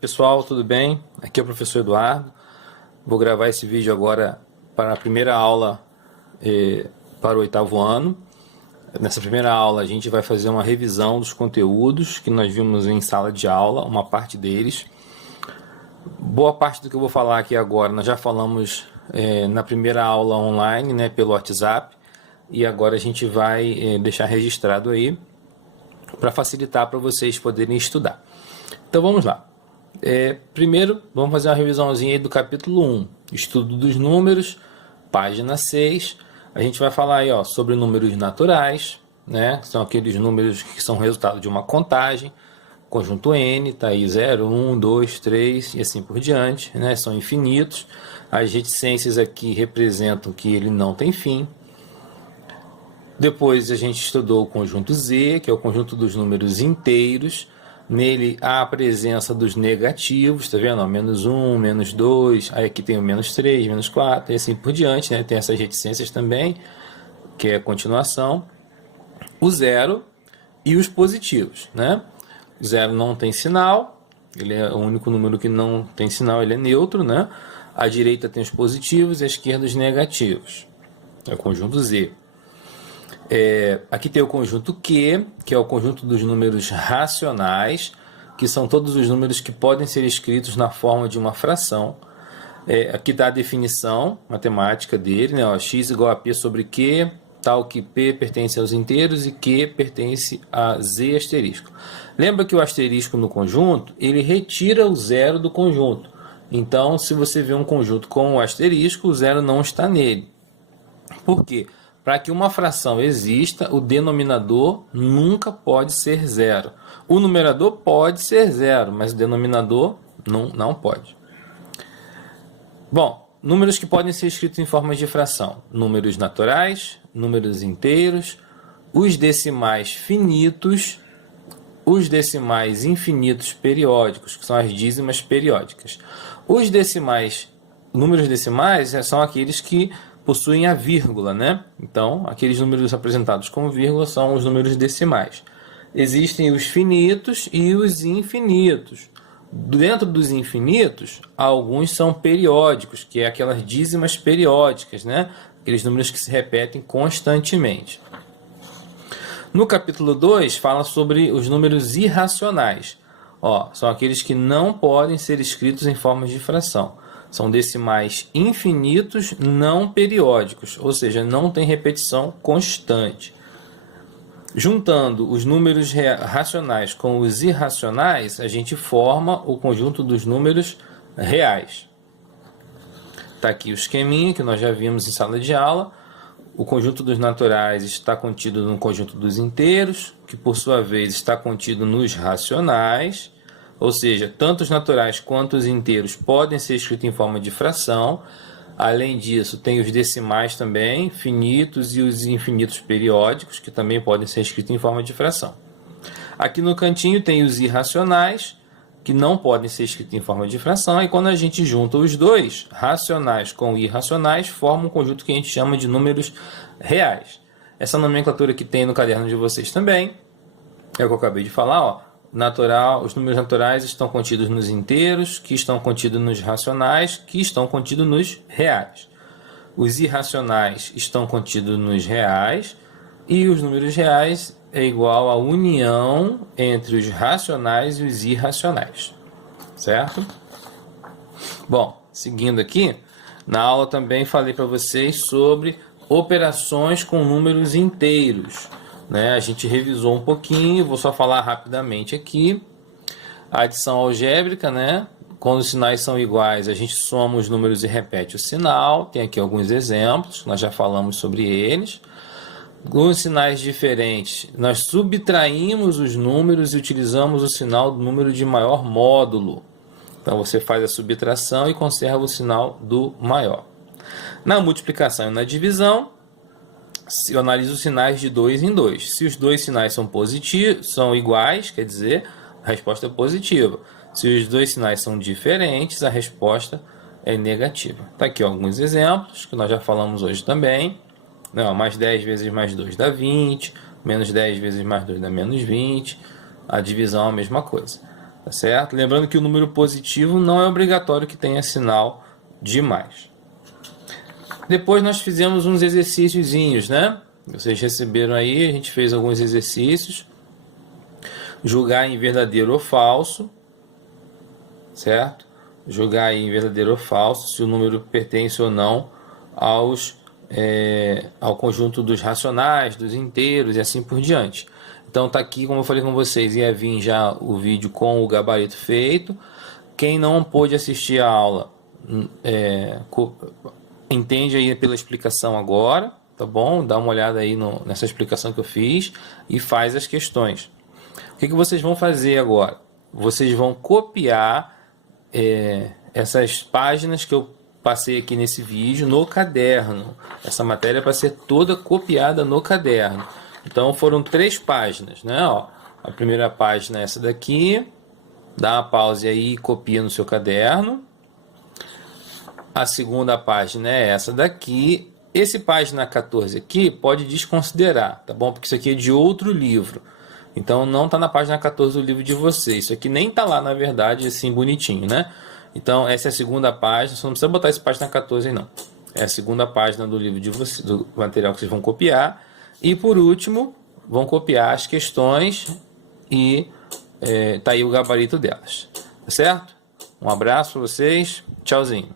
Pessoal, tudo bem? Aqui é o professor Eduardo. Vou gravar esse vídeo agora para a primeira aula para o 8º ano. Nessa primeira aula a gente vai fazer uma revisão dos conteúdos que nós vimos em sala de aula, uma parte deles. Boa parte do que eu vou falar aqui agora nós já falamos na primeira aula online, né, pelo WhatsApp, e agora a gente vai deixar registrado aí para facilitar para vocês poderem estudar. Então vamos lá. Primeiro vamos fazer uma revisãozinha aí do capítulo 1, estudo dos números, página 6. A gente vai falar aí, sobre números naturais, né? São aqueles números que são resultado de uma contagem. Conjunto N, tá aí 0, 1, 2, 3 e assim por diante, né? São infinitos. As reticências aqui representam que ele não tem fim. Depois a gente estudou o conjunto Z, que é o conjunto dos números inteiros. Nele há a presença dos negativos, tá vendo? Menos 1, menos 2, aí aqui tem o menos 3, menos 4 e assim por diante, né? Tem essas reticências também, que é a continuação. O zero e os positivos, né? O zero não tem sinal, ele é o único número que não tem sinal, ele é neutro, né? À direita tem os positivos e à esquerda os negativos. É o conjunto Z. Aqui tem o conjunto Q, que é o conjunto dos números racionais, que são todos os números que podem ser escritos na forma de uma fração. Aqui está a definição matemática dele, né? X igual a P sobre Q, tal que P pertence aos inteiros e Q pertence a Z asterisco. Lembra que o asterisco no conjunto, ele retira o zero do conjunto. Então, se você vê um conjunto com o asterisco, o zero não está nele. Por quê? Para que uma fração exista, o denominador nunca pode ser zero. O numerador pode ser zero, mas o denominador não pode. Bom, números que podem ser escritos em formas de fração. Números naturais, números inteiros, os decimais finitos, os decimais infinitos periódicos, que são as dízimas periódicas. Os decimais, números decimais são aqueles que possuem a vírgula, né? Então, aqueles números apresentados com vírgula são os números decimais. Existem os finitos e os infinitos. Dentro dos infinitos, alguns são periódicos, que é aquelas dízimas periódicas, né? Aqueles números que se repetem constantemente. No capítulo 2, fala sobre os números irracionais. São aqueles que não podem ser escritos em formas de fração. São decimais infinitos não periódicos, ou seja, não tem repetição constante. Juntando os números racionais com os irracionais, a gente forma o conjunto dos números reais. Está aqui o esqueminha que nós já vimos em sala de aula. O conjunto dos naturais está contido no conjunto dos inteiros, que por sua vez está contido nos racionais. Ou seja, tanto os naturais quanto os inteiros podem ser escritos em forma de fração. Além disso, tem os decimais também, finitos e os infinitos periódicos, que também podem ser escritos em forma de fração. Aqui no cantinho tem os irracionais, que não podem ser escritos em forma de fração. E quando a gente junta os dois, racionais com irracionais, forma um conjunto que a gente chama de números reais. Essa nomenclatura que tem no caderno de vocês também, é o que eu acabei de falar, os números naturais estão contidos nos inteiros, que estão contidos nos racionais, que estão contidos nos reais. Os irracionais estão contidos nos reais e os números reais é igual à união entre os racionais e os irracionais, certo? Bom, seguindo aqui, na aula também falei para vocês sobre operações com números inteiros. A gente revisou um pouquinho, vou só falar rapidamente aqui. A adição algébrica, quando os sinais são iguais, a gente soma os números e repete o sinal. Tem aqui alguns exemplos, nós já falamos sobre eles. Com os sinais diferentes, nós subtraímos os números e utilizamos o sinal do número de maior módulo. Então você faz a subtração e conserva o sinal do maior. Na multiplicação e na divisão, eu analiso os sinais de 2 em 2. Se os dois sinais são positivos, são iguais, quer dizer, a resposta é positiva. Se os dois sinais são diferentes, a resposta é negativa. Está aqui alguns exemplos que nós já falamos hoje também. Mais 10 vezes mais 2 dá 20, menos 10 vezes mais 2 dá menos 20. A divisão é a mesma coisa. tá certo? Lembrando que o número positivo não é obrigatório que tenha sinal de mais. Depois nós fizemos uns exercíciozinhos, né? Vocês receberam aí, a gente fez alguns exercícios. Julgar em verdadeiro ou falso, certo? Julgar em verdadeiro ou falso se o número pertence ou não ao conjunto dos racionais, dos inteiros e assim por diante. Então tá aqui, como eu falei com vocês, ia vir já o vídeo com o gabarito feito. Quem não pôde assistir a aula, entende aí pela explicação agora, tá bom? Dá uma olhada aí nessa explicação que eu fiz e faz as questões. O que vocês vão fazer agora? Vocês vão copiar essas páginas que eu passei aqui nesse vídeo no caderno. Essa matéria é para ser toda copiada no caderno. Então foram 3 páginas, né? Ó, a primeira página é essa daqui. Dá uma pausa aí e copia no seu caderno. A segunda página é essa daqui. Esse página 14 aqui pode desconsiderar, tá bom? Porque isso aqui é de outro livro. Então não está na página 14 do livro de vocês. Isso aqui nem está lá, na verdade, assim, bonitinho, né? Então essa é a segunda página. Você não precisa botar essa página 14 aí, não. É a segunda página do livro de vocês, do material que vocês vão copiar. E por último, vão copiar as questões e tá aí o gabarito delas. Tá certo? Um abraço para vocês. Tchauzinho.